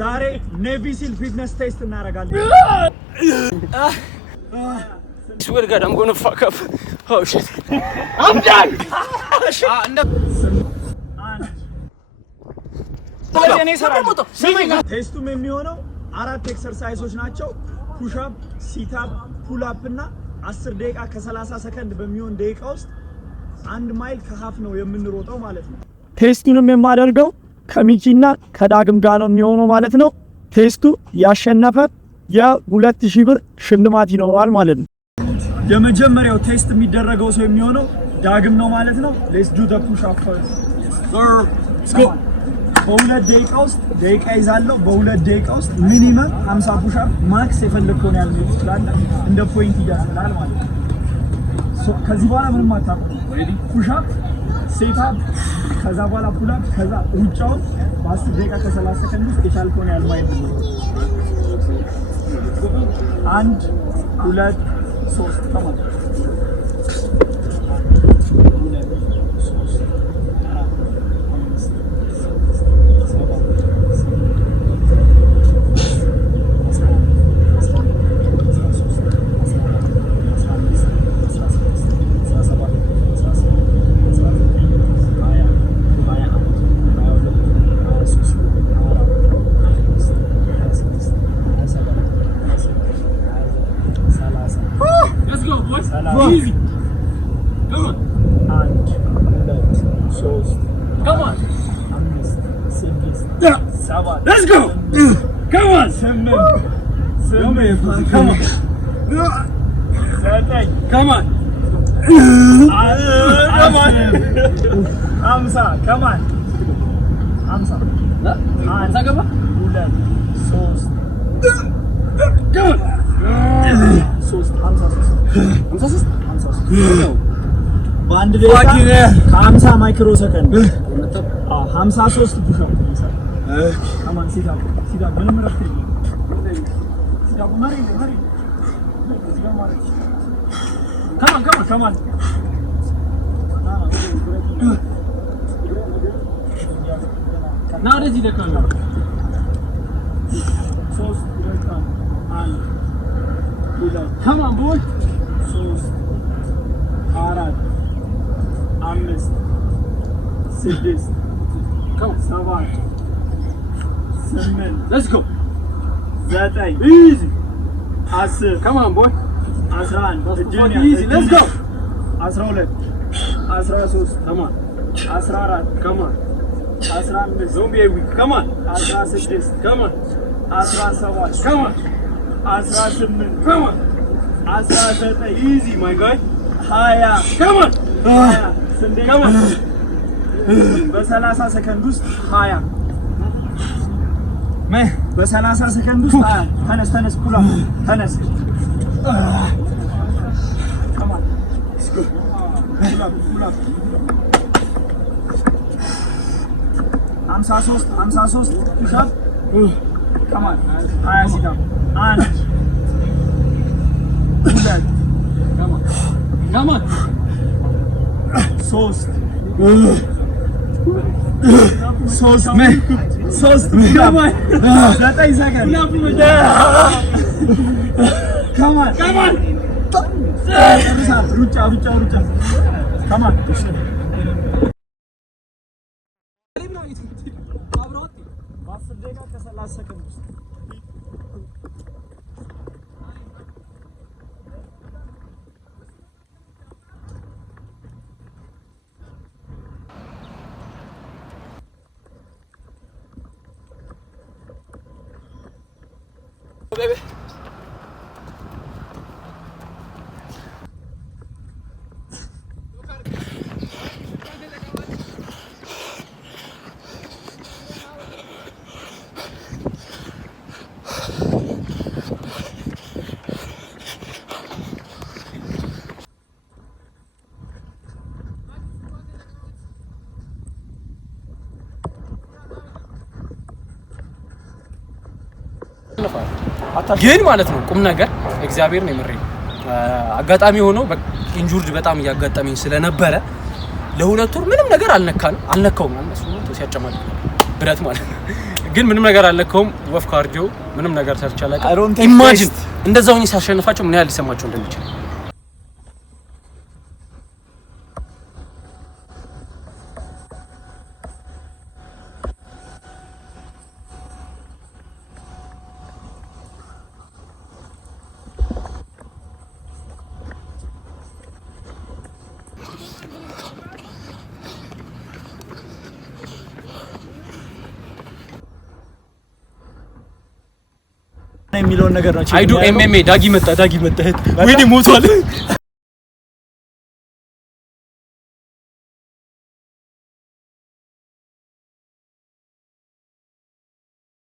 ዛሬ ኔቪ ሲል ፊትነስ ቴስት እናደርጋለን። Swear to God, I'm gonna fuck up. Oh shit. I'm done. ቴስቱም የሚሆነው 4 ኤክሰርሳይሶች ናቸው። ፑሽ አፕ፣ ሲት አፕ፣ ፑል አፕ እና 10 ደቂቃ ከ30 ሰከንድ በሚሆን ደቂቃ ውስጥ 1 ማይል ከሀፍ ነው የምንሮጠው ማለት ነው። ቴስቱንም የማደርገው ከሚኪና ከዳግም ጋር ነው የሚሆነው ማለት ነው። ቴስቱ ያሸነፈ የ2000 ብር ሽልማት ይኖራል ማለት ነው። የመጀመሪያው ቴስት የሚደረገው ሰው የሚሆነው ዳግም ነው ማለት ነው። ሌትስ ዱ ዘ ፑሽ አፕ ፈርስት። ሌትስ ጎ። በሁለት ደቂቃ ውስጥ ደቂቃ ይዛለው። በሁለት ደቂቃ ውስጥ ሚኒመም 50 ፑሽ አፕ ማክስ የፈለግከውን ያህል ትችላለህ። እንደ ፖይንት ይደርሳል ማለት ነው። ከዚህ በኋላ ምንም አታውቅም። ፑሽ አፕ፣ ሴት አፕ፣ ከዛ በኋላ ፑል አፕ፣ ከዛ ሩጫውን በ10 ደቂቃ ከ30 ሰከንድ ውስጥ የቻልከውን ያህል ማይል ነው። 1 2 3 ተማም Easy. Come on. Come on. Let's go. Come on. Come on. Come on. Hamza, come on. Hamza. Hamza, come on. Come on. በአንድ ደቂቃ ከ50 ማይክሮ ሰከንድ 53 ፑሽ አፕ ይሰራል። ከማን ሲዳ ምንም ረፍት ሲዳ ማሪ ሲዳ ማሪ ከማን ና ወደዚህ ደካማ 3 ደቂቃ 1 Come on, boy. 3 4 5 6 Come on. 7 8 Let's go. 9 Easy. 10 Come on, boy. 11 Easy. Let's go. 12 13 Come on. 14 Come on. 15 Don't be weak. Come on. 16 Come on. 17 Come on. 18 Come on. 19 Easy, my guy. 20 Come on. 20 Come on. በ30 ሰከንድ ውስጥ 20 በ30 ሰከንድ ውስጥ 20 ተነስ ፑል አፕ ተነስ Come on. Let's go. Pull up. 53 push up. Come on. 20 sit up. 1 2 Come on. 3 Come on. 9 seconds. Come on. ሩጫ Come on. Baby. ግን ማለት ነው ቁም ነገር እግዚአብሔር ነው የምሬ አጋጣሚ ሆኖ ኢንጁርድ በጣም ያጋጠመኝ ስለነበረ ለሁለት ወር ምንም ነገር አልነካውም ማለት ነው ሲያጨማልቅ ብረት ማለት ነው ግን ምንም ነገር አለከውም ወፍ ካርዲዮ ምንም ነገር ሰርቻለሁ ኢማጂን እንደዛው ነው ሲያሸንፋቸው ምን ያህል ሊሰማቸው እንደሚችል የሚለውን ነገር ነው አይዱ ኤምኤምኤ ዳጊ መጣ ወይኔ ሞቷል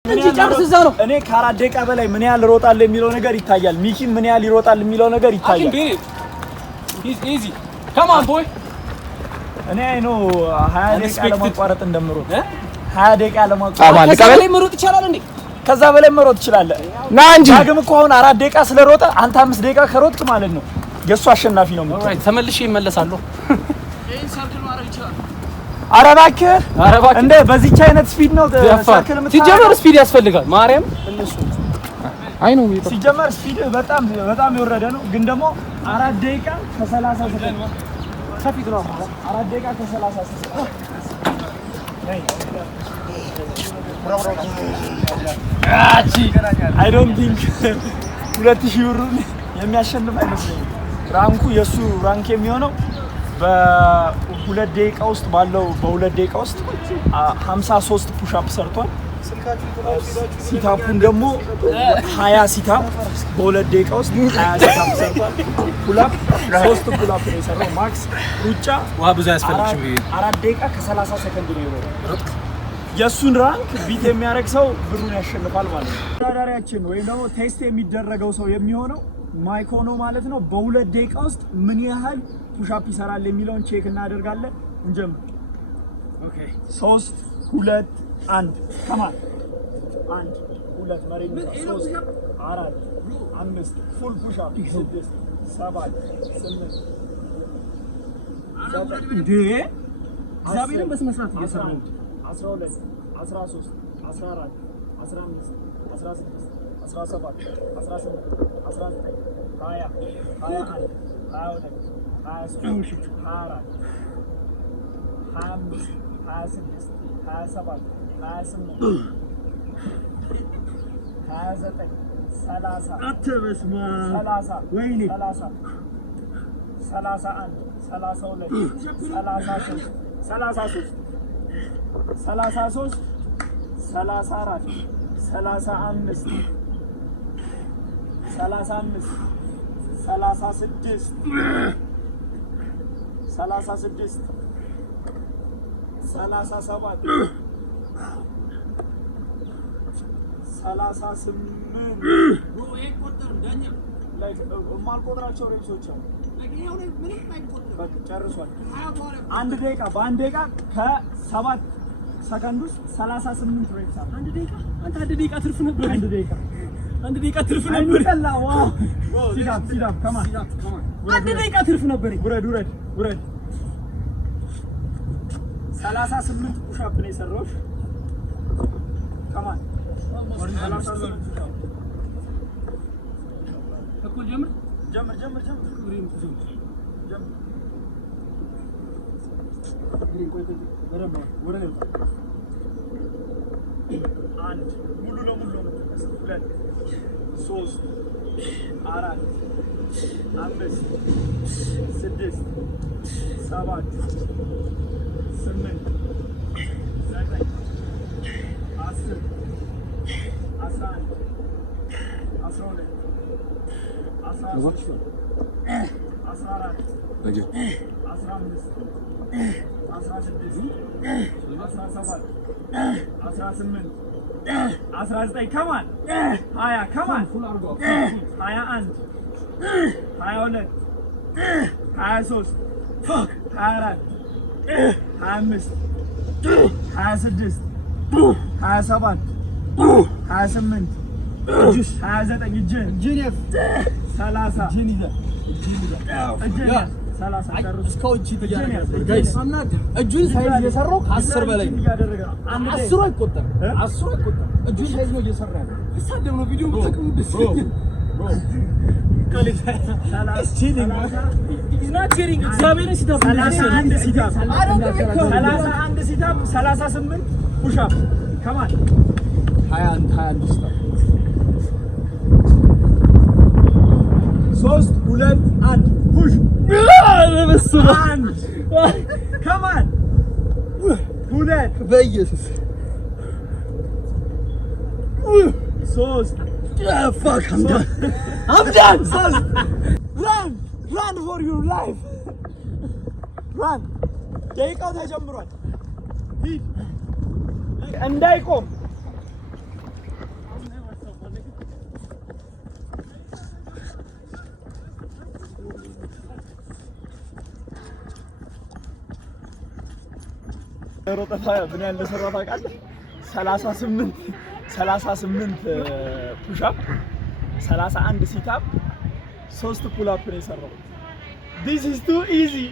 እንጂ ጨርስ እዛ ነው እኔ ከ4 ደቂቃ በላይ ምን ያህል ሮጣል የሚለው ነገር ይታያል ሚኪን ምን ያህል ይሮጣል የሚለው ነገር ይታያል ሂዝ ኢዚ ካም ኦን ቦይ እኔ አይ ኖ 20 ደቂቃ ለማቋረጥ እንደምሮጥ 20 ደቂቃ ለማቋረጥ ከዛ በላይ መሮጥ ይችላል እንዴ ከዛ በላይ መሮጥ ይችላል ና እንጂ ዳግም እኮ አሁን 4 ደቂቃ ስለሮጠ አንተ 5 ደቂቃ ከሮጥክ ማለት ነው የሱ አሸናፊ ነው ማለት ኦልራይት ተመልሼ እመለሳለሁ ይሄን ሰርክል ማድረግ ይችላል ኧረ እባክህ እንደ በዚህች አይነት ስፒድ ነው ሰርክል የምታደርገው ሲጀመር ስፒድ ያስፈልጋል ማርያም እነሱ አይ ነው ሲጀመር ስፒድ በጣም የወረደ ነው ግን ደግሞ 4 ደቂቃ ከ30 ሰከንድ ከፊት ነው 4 ደቂቃ ከ30 ሰከንድ አይ ዶንት ቲንክ 2000 ብር የሚያሸንፍ አይመስለኝም ራንኩ የሱ ራንክ የሚሆነው በ2 ደቂቃ ውስጥ ባለው በ2 ደቂቃ ውስጥ 53 ፑሽ አፕ ሰርቷል ሲታፑን ደግሞ 20 ሲታፕ በ2 ደቂቃ ውስጥ 20 ሲታፕ ሰርቷል ፑል አፕ 3 ፑል አፕ ነው የሰራው ማክስ ሩጫ ዋ ብዙ ያስፈልግሽ 4 ደቂቃ ከ30 ሰከንድ ነው የሮጠው የሱን ራንክ ቢት የሚያደርግ ሰው ብሩን ያሸንፋል ማለት ነው ተወዳዳሪያችን ወይም ደግሞ ቴስት የሚደረገው ሰው የሚሆነው ማይኮ ነው ማለት ነው በ2 ደቂቃ ውስጥ ምን ያህል ፑሽ አፕ ይሰራል የሚለውን ቼክ እናደርጋለን እንጀምር ኦኬ 3 2 1 ከማን 1 2 መሬት 3 4 5 ፉል ፑሽ አፕ 6 7 8 እንዴ እግዚአብሔርን በስነ ስርዓት እየሰራው 12 13 14 15 16 17 18 19 20 21 22 23 24 25 26 27 28 29 30 አትበስማ 30 ወይኔ 30 31 32 33 33 34 35 35 36 37 የማልቆጥራቸው ሬሶች አሉ ጨርሷል አንድ ደቂቃ በአንድ ደቂቃ ከ7 ሰከንድ ውስጥ 38 ሬፕስ አለ አንድ ደቂቃ አንተ አንድ ደቂቃ ትርፍ ነበር አንድ ደቂቃ ትርፍ ነበር ሲዳፕ ከማን አንድ ደቂቃ ትርፍ ነበር ውረድ 38 ፑሽ አፕ ነው የሰራው ከማን 38 እኮ ጀምር አንድ ሙሉ ለሙሉ ነው የምትመስለው 2 3 4 5 6 7 8 9 10 11 12 13 14 15 16 ከማን 20 ከማን 21 22 23 24 25 26 27 28 29 እጅን 30 30 ጨርሱ። እስካሁን ቺት እያደረገ ጋይስ እጁን ሳይዝ እየሰራው ከ10 በላይ ነው። 10 አይቆጠርም። 10 አይቆጠርም። እጁን ሳይዝ ነው እየሰራ ያለው። ይሳደብ ነው ቪዲዮ ተቀሙ ደስ እግዚአብሔር ሲታፍ 31 ሲታፍ 38 ፑሽ-አፕ ከማን 21 ሲታፍ 3 2 1 ፑሽ ከማን 2 በኢየሱስ 3 fuck I'm done run for your life run ደቂቃው ተጀምሯል ሂድ እንዳይቆም ሮጠታ ምን ያህል እንደሰራ ታውቃለህ? 38 ፑሽ-አፕ 31 ሲት-አፕ 3 ፑል-አፕ ነው የሰራው። This is too easy.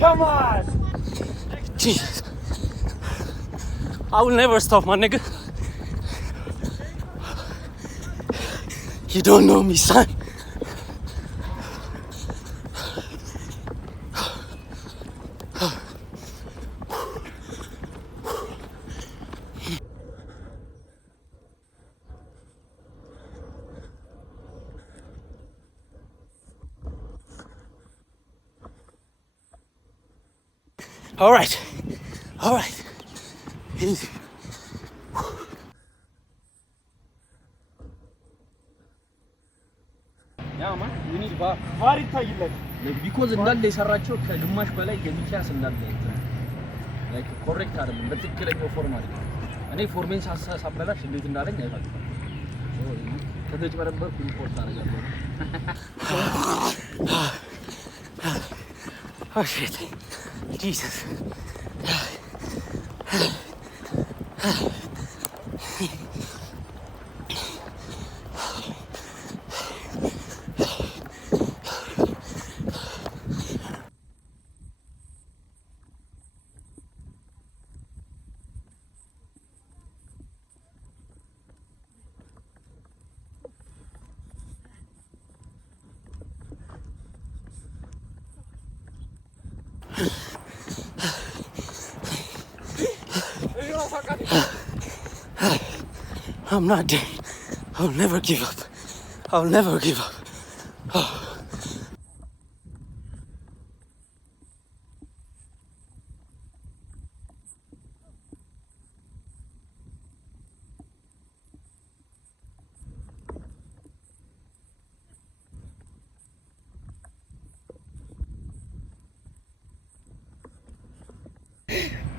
Come on! Jesus. I will never stop, my nigga. You don't know me, son. All right. Easy. ያማ you need bar ይታይለት because እንዳለ የሰራቸው ከግማሽ በላይ የሚቻስ እንዳለ like correct አይደለም በትክክለኛው ፎርም አይደለም። እኔ ፎርሜን ሳበላሽ እንዴት እንዳለኝ አይታችሁ ከተጨበረበርኩ ሪፖርት አደርጋለሁ። Oh shit. Jesus. I'm not dead. I'll never give up. I'll never give up. Oh.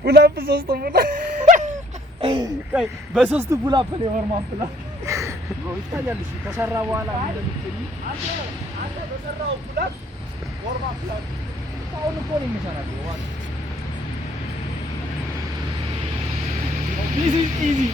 ፑል-አፕ 3 ፑል-አፕ ቀይ በ3 ፑል-አፕ ነው ወርም-አፕ ነው ይታያል። እሺ ከሰራ በኋላ እንደምትይ አንተ በሰራው ፑል-አፕ ወርም-አፕ ነው አሁን እኮ ነው የሚሰራው። This is easy.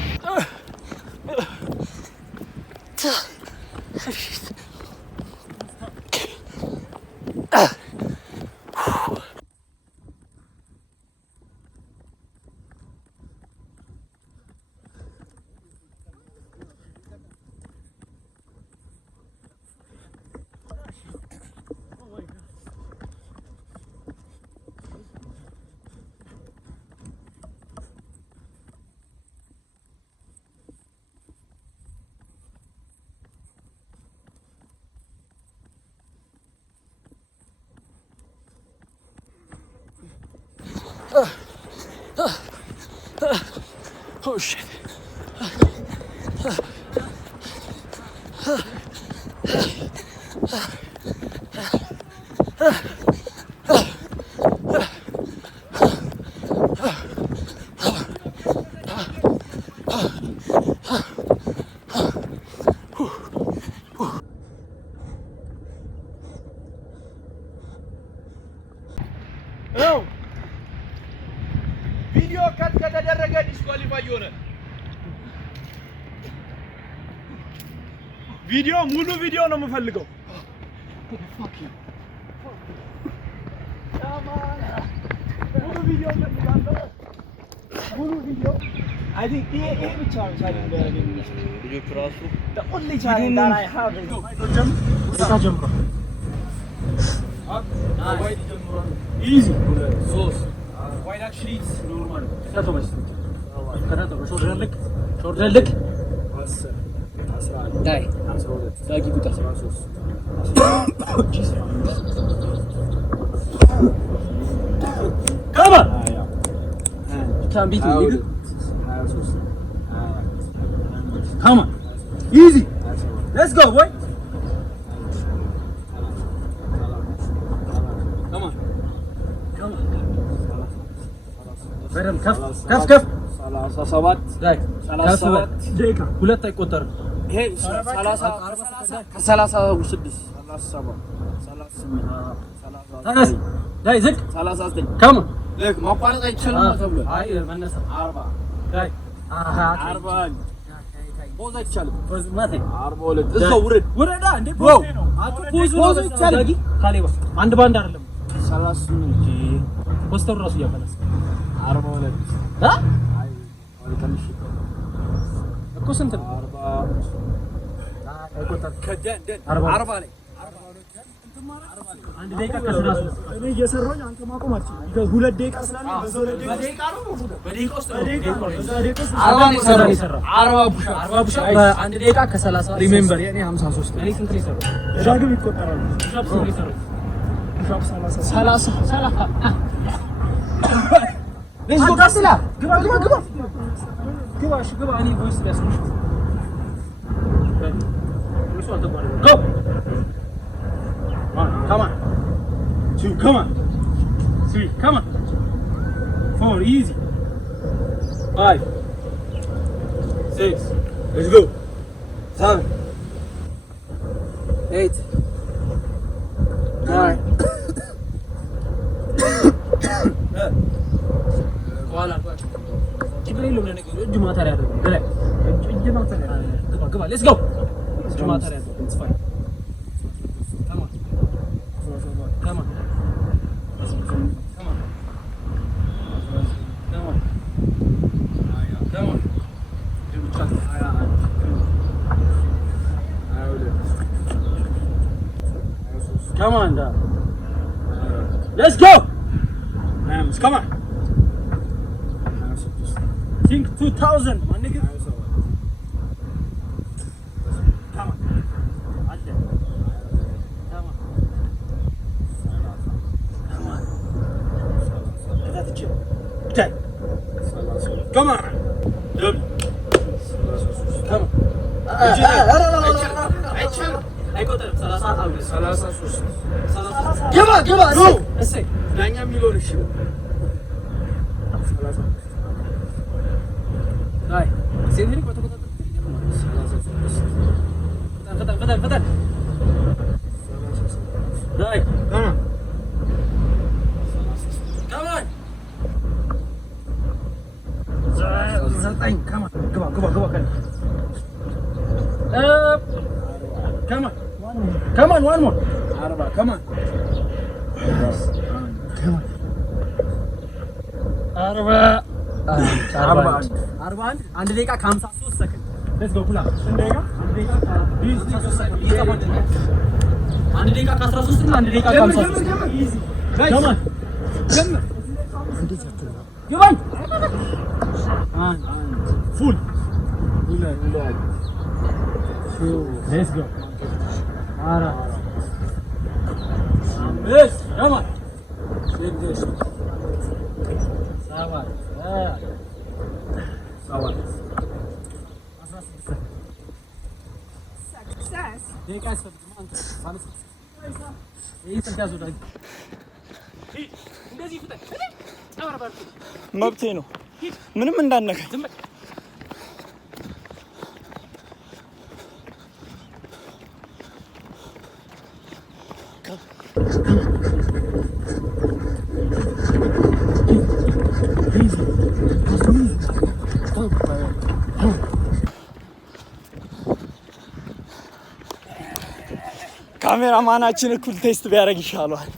Oh shit. ቪዲዮ ከት ከተደረገ ዲስኳሊፋይ ይሆናል። ቪዲዮ ሙሉ ቪዲዮ ነው የምፈልገው። ሙሉ ቪዲዮ ፈልጋለሁ። ሙሉ ቪዲዮ አይ ቲንክ ይሄ ብቻ ነው ቻሌንጅ ያደረገኝ ልጆቹ ራሱ the only challenge that I have is ጀምሮ easy ዋይድ አክቹሊ ኢትስ ኖርማል ሾልደር ልክ ዳይ ዳጊ ቁጥር 13 Come on! Can't beat me, nigga. Come on. Easy. Let's go, boy. Come on. Come on. በደምብ ከፍ ከፍ ከፍ 37 ላይ 37 ደቂቃ ሁለት አይቆጠርም። ይሄ 30 ከ36 ተነስ ላይ ዝቅ 39 ካም ለክ ማቋረጥ አይቻልም ተብሎ አይ መነሳ 40 ላይ 41 ፖዝ አይቻልም ፖዝ ማቴ 42 እዛው ውረዳ እንዴ ፖዝ ነው ፖዝ ይቻላል ካሌባ አንድ ባንድ አይደለም 38 ፖስተሩ ራሱ ያፈለስ 42 አ አይ ወልከምሽ እኮ ስንት ነው 40 አይቆጠር ከደን 40 ላይ አንድ ደቂቃ ከ13 እኔ እየሰራሁኝ አንተ ማቆም አትችልም። ሁለት ደቂቃ ስላለ በዛው ላይ በደቂቃ ነው በደቂቃ ውስጥ ነው 40 ፑሽ በአንድ ደቂቃ ከ30 ሪሜምበር የኔ 53 እኔ ስንት ነው የሰራሁት? ዳግም ይቆጠራል። ፑሻፕ ስንት ነው የሰራሁት? ፑሻፕ 30 ሌትስ ጎ ቀጥላ ግባ እሺ ግባ እኔ ቮይስ ሊያስኩሽ Go! Come on. 2, come on. 3, come on. 4, easy. 5, 6, let's go. 7, 8, 9. ከኋላ ችግር የለውም ለነገሩ እጅ ማተሪያ አይደለም እጅ ማተሪያ ግባ let's go እጅ ማተሪያ አይደለም it's fine come on come on come on dad. Let's go come on think 2000 my nigga come on Okay. Come on. Come on. Come on. Go. Say. Danya miliyon işi. Dai. Senin kota. Fatan. Dai. Come on. Come on. Come on. Up. Come on. Come on, one more. Arba, come on. Come on. Arba. አንድ ደቂቃ ከ53 ሰከንድ ሌትስ ጎ ፑላ አንድ ደቂቃ ከ13 እና አንድ ደቂቃ ከ53 ከማን ግባኝ ፉል ሌትስ ጎ አራ እስ ከማን ስድስት ሰባት መብቴ ነው። ምንም እንዳነካ ካሜራማናችን እኩል ቴስት ቢያደርግ ይሻላል።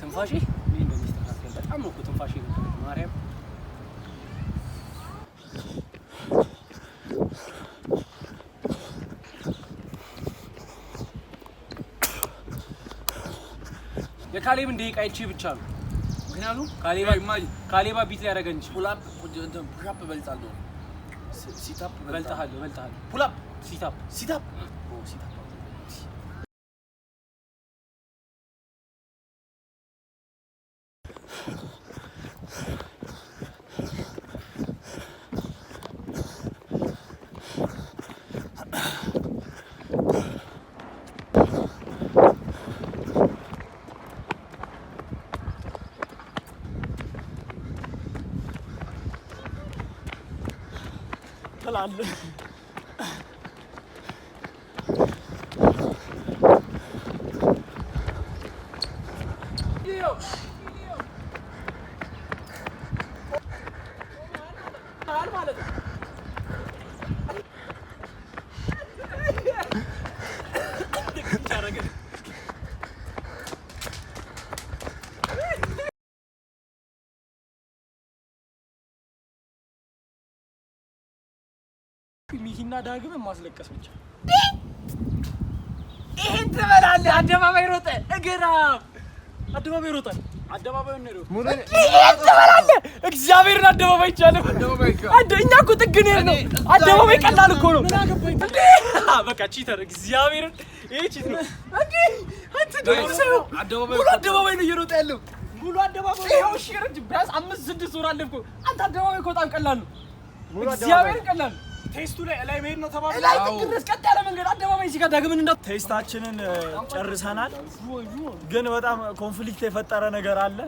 ትንፋሽ ምን እንደሚስተካከል በጣም ነው ትንፋሽ ነው ማርያም የካሌብ እንደ ይቃይቺ ብቻ ነው ምክንያቱም ካሌባ ቢት ላይ ያደረገ እንጂ ፑል አፕ በልጣለሁ ሲት አፕ በልጣለሁ ፑል አፕ ሲት አፕ ትላለህ ሚኪና ዳግም ማስለቀስ ብቻ ይሄን ትበላለህ። አደባባይ ሮጠ እግራም አደባባይ ሮጠ አደባባይ ነው ሙሉ ይሄን ትበላለህ። እግዚአብሔርን አደባባይ ይቻላል። እኛ እኮ ጥግኔ ነው። አደባባይ ቀላል እኮ ነው። በቃ ቺተር እግዚአብሔርን ይሄ ቺት ነው እንዴ አንተ ደውሰው አደባባይ ነው እየሮጠ ያለው ሙሉ አደባባይ ይሄው ሽርጅ ቢያንስ 5-6 ዙር አለፍኩ። አንተ አደባባይ እኮ በጣም ቀላል ነው። እግዚአብሔርን ቀላል ቴስቱ ላይ መሄድ ነው ተባለ። ላይ ትግርስ ቀጥ ያለ መንገድ አደባባይ እዚህ ጋር ዳግምን እንዳ ቴስታችንን ጨርሰናል። ግን በጣም ኮንፍሊክት የፈጠረ ነገር አለ።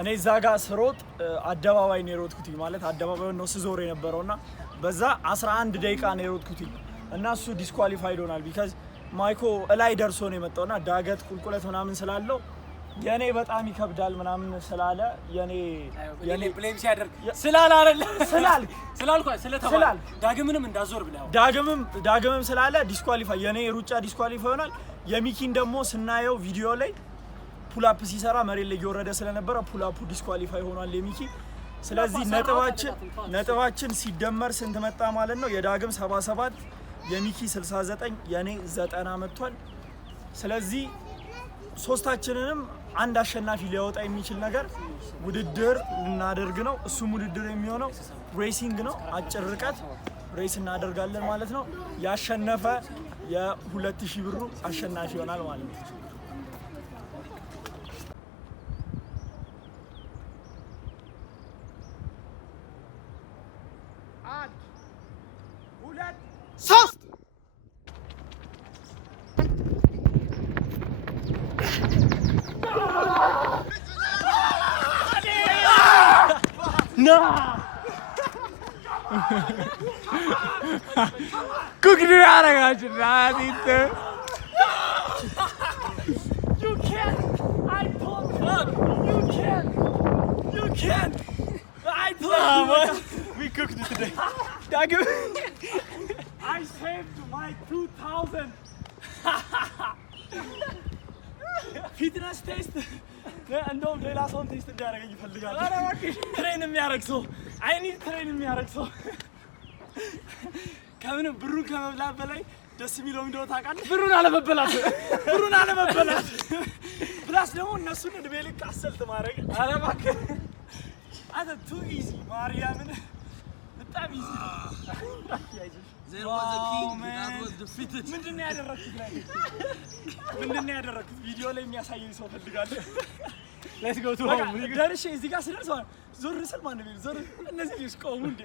እኔ እዛ ጋር ስሮጥ አደባባይ ነው የሮጥኩት ማለት አደባባይ ነው ስዞር የነበረውና በዛ 11 ደቂቃ ነው የሮጥኩት እና እሱ ዲስኳሊፋይድ ሆናል ቢካዝ ማይኮ ላይ ደርሶ ነው የመጣውና ዳገት ቁልቁለት ምናምን ስላለው የኔ በጣም ይከብዳል ምናምን ስላለ የኔ ብሌም ሲያደርግ ስላል አይደል ስላልኳ ስለተባለ ዳግምንም እንዳዞር ብለው ዳግምም ስላለ ዲስኳሊፋይ የኔ ሩጫ ዲስኳሊፋይ ይሆናል። የሚኪን ደግሞ ስናየው ቪዲዮ ላይ ፑል አፕ ሲሰራ መሬት ላይ እየወረደ ስለነበረ ፑል አፑ ዲስኳሊፋይ ሆኗል የሚኪ። ስለዚህ ነጥባችን ሲደመር ስንት መጣ ማለት ነው? የዳግም 77 የሚኪ 69 የኔ 90 መጥቷል። ስለዚህ ሶስታችንንም አንድ አሸናፊ ሊያወጣ የሚችል ነገር ውድድር ልናደርግ ነው። እሱም ውድድር የሚሆነው ሬሲንግ ነው። አጭር ርቀት ሬስ እናደርጋለን ማለት ነው። ያሸነፈ የ2000 ብሩ አሸናፊ ይሆናል ማለት ነው። No! Cooking it out of you can't! I pulled up! You can't! can. I told you. We cooked it today. I saved my 2,000. Fitness taste. እንደውም ሌላ ሰውን ቴስት እንዲያደርገኝ ይፈልጋል። ትሬን የሚያደርግ ሰው I need ትሬን የሚያደርግ ሰው ከምንም ብሩን ከመብላት በላይ ደስ የሚለው እንደው ታውቃለህ ብሩን አለመበላት ፕላስ ደግሞ እነሱን እድሜ ልክ አሰልት ማድረግ ኧረ እባክህ አንተ too easy ማርያምን በጣም easy There was a king that was defeated. ምንድን ነው ያደረኩት ቪዲዮ ላይ የሚያሳየኝ ሰው ፈልጋለሁ Let's go to home ደርሼ እዚህ ጋር ስደርስ ዞር ስል ማን ነው ዞር እነዚህ ልጅ ቆሙ እንዴ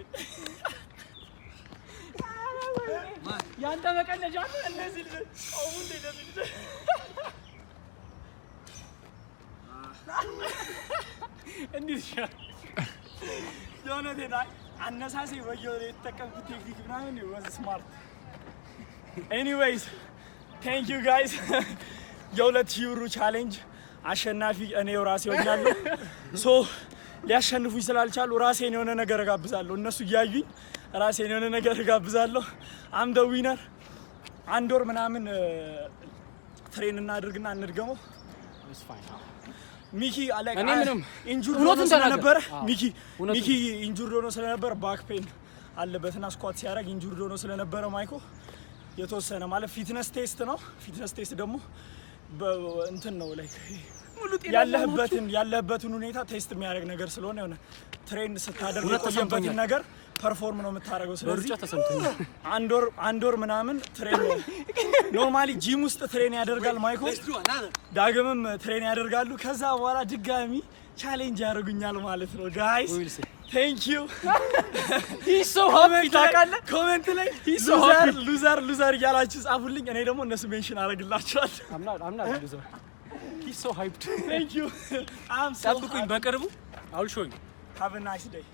ያንተ መቀለጃ እነዚህ ልጅ ቆሙ እንዴ እነዚህ ልጅ እንዴት ይሻል ጆናቴን አነሳሴ ወየው የተጠቀምኩት ቴክኒክ ምናምን was smart anyways thank you guys የ2 ቻሌንጅ አሸናፊ እኔው ራሴ ሆኛለሁ ሶ ሊያሸንፉኝ ስላልቻሉ ራሴን የሆነ ነገር ጋብዛለሁ እነሱ ያዩኝ ራሴን የሆነ ነገር ጋብዛለሁ I'm the winner አንድ ወር ምናምን ትሬን እናድርግና እንድገመው it's fine ሚኪ አለቃ እኔ ምንም ኢንጁርድ ሆኖ ስለነበረ ሚኪ ኢንጁርድ ሆኖ ስለነበረ ባክ ፔን አለበትና ስኳት ሲያደርግ ኢንጁርድ ሆኖ ስለነበረ ማይኮ የተወሰነ ማለት ፊትነስ ቴስት ነው ፊትነስ ቴስት ደግሞ እንትን ነው ላይክ ሙሉ ጤና ያለህበትን ሁኔታ ቴስት የሚያደርግ ነገር ስለሆነ የሆነ ትሬን ስታደርግ የቆየበትን ነገር ፐርፎርም ነው የምታደርገው ስለዚህ አንድ ወር ምናምን ትሬን ኖርማሊ ጂም ውስጥ ትሬን ያደርጋል ማይኮ ዳግምም ትሬን ያደርጋሉ ከዛ በኋላ ድጋሚ ቻሌንጅ ያደርጉኛል ማለት ነው ጋይስ thank you he's so happy ታውቃለህ ኮሜንት ላይ ሉዘር እያላችሁ ጻፉልኝ እኔ ደግሞ እነሱ ሜንሽን አደርግላችኋለሁ I'm not loser he's so hyped thank you I'm so ጠብቁኝ በቅርቡ I'll show you have a nice day